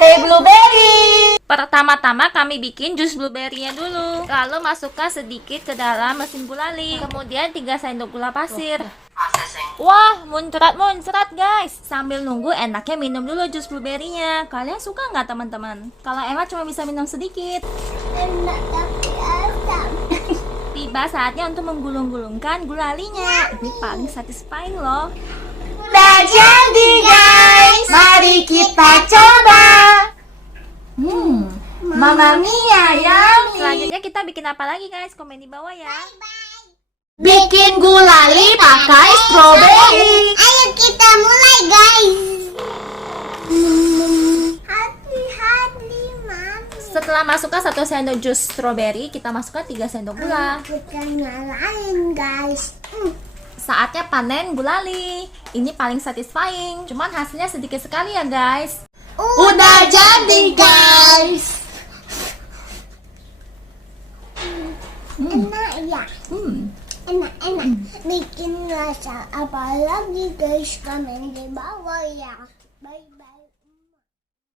pakai blueberry. Pertama-tama kami bikin jus blueberry-nya dulu. Lalu masukkan sedikit ke dalam mesin gulali. Kemudian 3 sendok gula pasir. Wah, muncrat guys. Sambil nunggu enaknya minum dulu jus blueberry-nya. Kalian suka nggak teman-teman? Kalau Emma cuma bisa minum sedikit. Enak tapi asam. Tiba saatnya untuk menggulung-gulungkan gulalinya. Ini paling satisfying loh. Udah jadi guys, mari kita coba. Mamma mia, yummy. Selanjutnya kita bikin apa lagi guys? Komen di bawah ya. Bikin gulali pakai strawberry. Ayo kita mulai guys. Hati-hati mami. Setelah masukkan 1 sendok jus strawberry, kita masukkan 3 sendok gula. Kita nyalain guys. Saatnya panen gulali. Ini paling satisfying. Cuman hasilnya sedikit sekali ya guys. Udah jadi guys. Enak ya. Enak. Bikin rasa apa lagi guys? Komen di bawah ya. Bye.